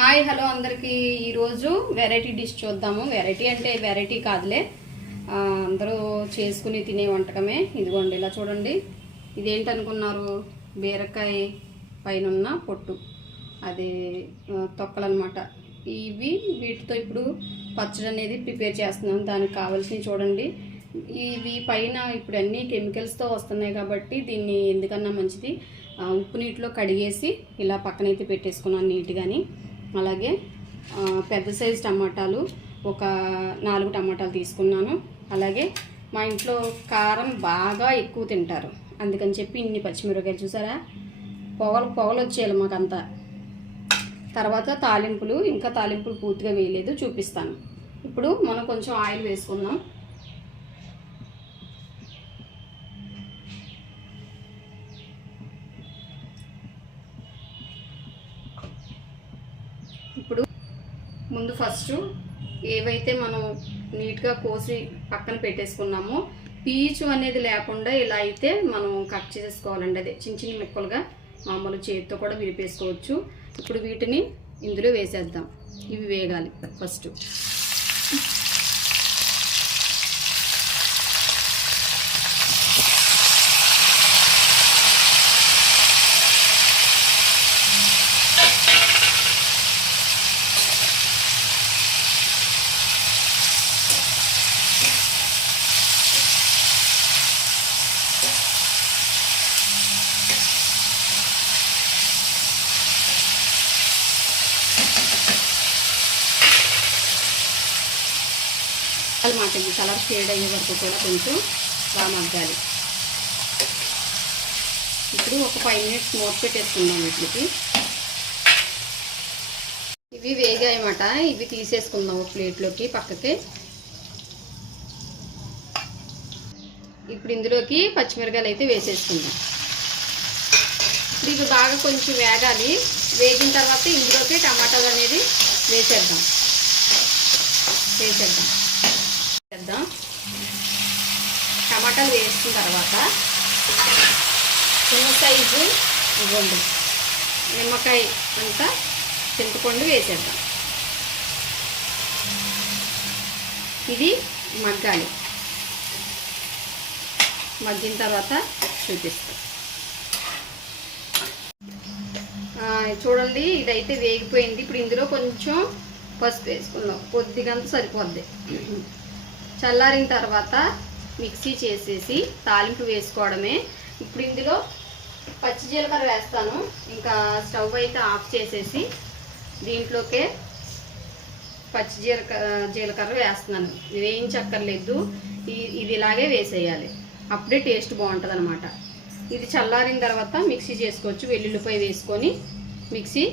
Hi hello అందరికీ ఈరోజు variety dish చూద్దాము. వెరైటీ అంటే వెరైటీ కాదులే, అందరూ చేసుకుని తినే వంటకమే. ఇదిగోండి, ఇలా చూడండి. ఇదేంటనుకున్నారు? బీరకాయ పైన ఉన్న పొట్టు, అది తొక్కలన్నమాట. వీటితో ఇప్పుడు పచ్చడి అనేది ప్రిపేర్ చేస్తున్నాను. దానికి కావాల్సినవి చూడండి. ఇవి పైన ఇప్పుడు అన్నీ కెమికల్స్తో వస్తున్నాయి కాబట్టి దీన్ని ఎందుకన్నా మంచిది ఉప్పు నీటిలో కడిగేసి ఇలా పక్కనైతే పెట్టేసుకున్నాను నీట్గాని. అలాగే పెద్ద సైజు టమాటాలు ఒక 4 టమాటాలు తీసుకున్నాను. అలాగే మా ఇంట్లో కారం బాగా ఎక్కువ తింటారు, అందుకని చెప్పి ఇన్ని పచ్చిమిరపకాయలు. చూసారా, పొగలు వచ్చేయాలి మాకంతా. తర్వాత తాలింపులు, ఇంకా తాలింపులు పూర్తిగా వేయలేదు, చూపిస్తాను. ఇప్పుడు మనం కొంచెం ఆయిల్ వేసుకుందాం. ఇప్పుడు ముందు ఫస్ట్ ఏవైతే మనం నీట్గా కోసి పక్కన పెట్టేసుకున్నామో పీచు అనేది లేకుండా ఇలా అయితే మనం కట్ చేసుకోవాలండి. అదే చిన్న చిన్న ముక్కలుగా మామూలు చేతితో కూడా విరిపేసుకోవచ్చు. ఇప్పుడు వీటిని ఇందులో వేసేద్దాం. ఇవి వేగాలి ఫస్ట్. అన్నమాట ఈ కలర్ షేడ్ అయ్యే వరకు కూడా కొంచెం బాగా మగ్గాలి. ఇప్పుడు ఒక 5 మినిట్స్ మూత పెట్టేసుకుందాం వీటికి. ఇవి వేగాయన్నమాట. ఇవి తీసేసుకుందాం ఒక ప్లేట్లోకి పక్కకి. ఇప్పుడు ఇందులోకి పచ్చిమిరకాయలు అయితే వేసేసుకుందాం. ఇప్పుడు ఇవి బాగా కొంచెం వేగాలి. వేగిన తర్వాత ఇందులోకి టమాటాలు అనేది వేసేద్దాం. టమాటాలు వేసుకున్న తర్వాత చిన్న సైజు ఇవ్వండి నిమ్మకాయ అంతా చింతపండు వేసేద్దాం. ఇది మగ్గాలి. మగ్గిన తర్వాత చూపిస్తాం. చూడండి, ఇదైతే వేగిపోయింది. ఇప్పుడు ఇందులో కొంచెం పసుపు వేసుకుందాం, కొద్దిగంత సరిపోద్ది. చల్లారిన తర్వాత మిక్సీ చేసేసి తాలింపు వేసుకోవడమే. ఇప్పుడు ఇందులో పచ్చి జీలకర్ర వేస్తాను. ఇంకా స్టవ్ అయితే ఆఫ్ చేసేసి దీంట్లోకే పచ్చి జీలకర్ర వేస్తున్నాను. వేయించక్కర్లేదు, ఇది ఇలాగే వేసేయాలి, అప్పుడే టేస్ట్ బాగుంటుంది అనమాట. ఇది చల్లారిన తర్వాత మిక్సీ చేసుకోవచ్చు. వెల్లుల్లిపాయ వేసుకొని మిక్సీ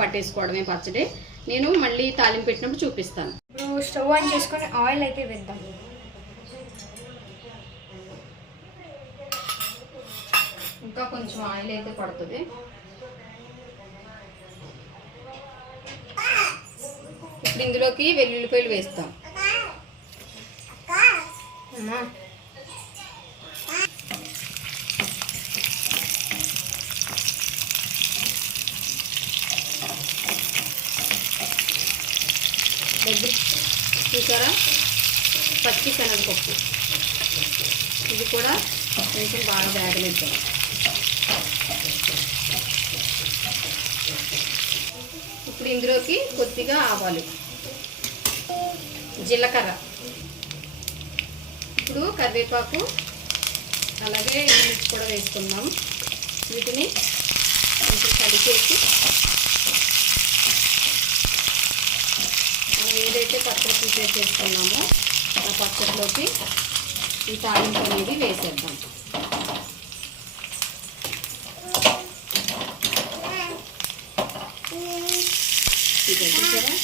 పట్టేసుకోవడమే పచ్చడి. నేను మళ్ళీ తాలింపు పెట్టినప్పుడు చూపిస్తాను. ఇప్పుడు స్టవ్ ఆన్ చేసుకొని ఆయిల్ అయితే వేద్దాం. ఇంకా కొంచెం ఆయిల్ అయితే పడుతుంది. ఇప్పుడు ఇందులోకి వెల్లుల్లిపాయలు వేస్తాం. చూసారా, పచ్చి శనగపప్పు, ఇది కూడా కొంచెం బాగా వేగనిద్దాం. ఇప్పుడు ఇందులోకి కొద్దిగా ఆవాలు, జీలకర్ర, ఇప్పుడు కరివేపాకు, అలాగే ఎండుమిర్చి కూడా వేసుకుందాం. వీటిని కొంచెం కలిపేసి మనం ఏదైతే పచ్చడి ప్రిపేర్ చేసుకున్నామో ఆ పచ్చడిలోకి ఈ తాలింపు అనేది వేసేద్దాం. చూసారా,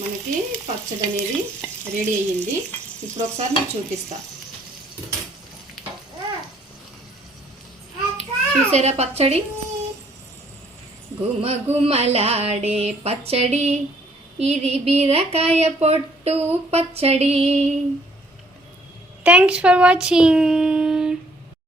మనకి పచ్చడి అనేది రెడీ అయ్యింది. ఇప్పుడు ఒకసారి నేను చూపిస్తా. చూసారా పచ్చడి, గుమగుమలాడే పచ్చడి, ఇది బీరకాయ పొట్టు పచ్చడి. Thanks for watching.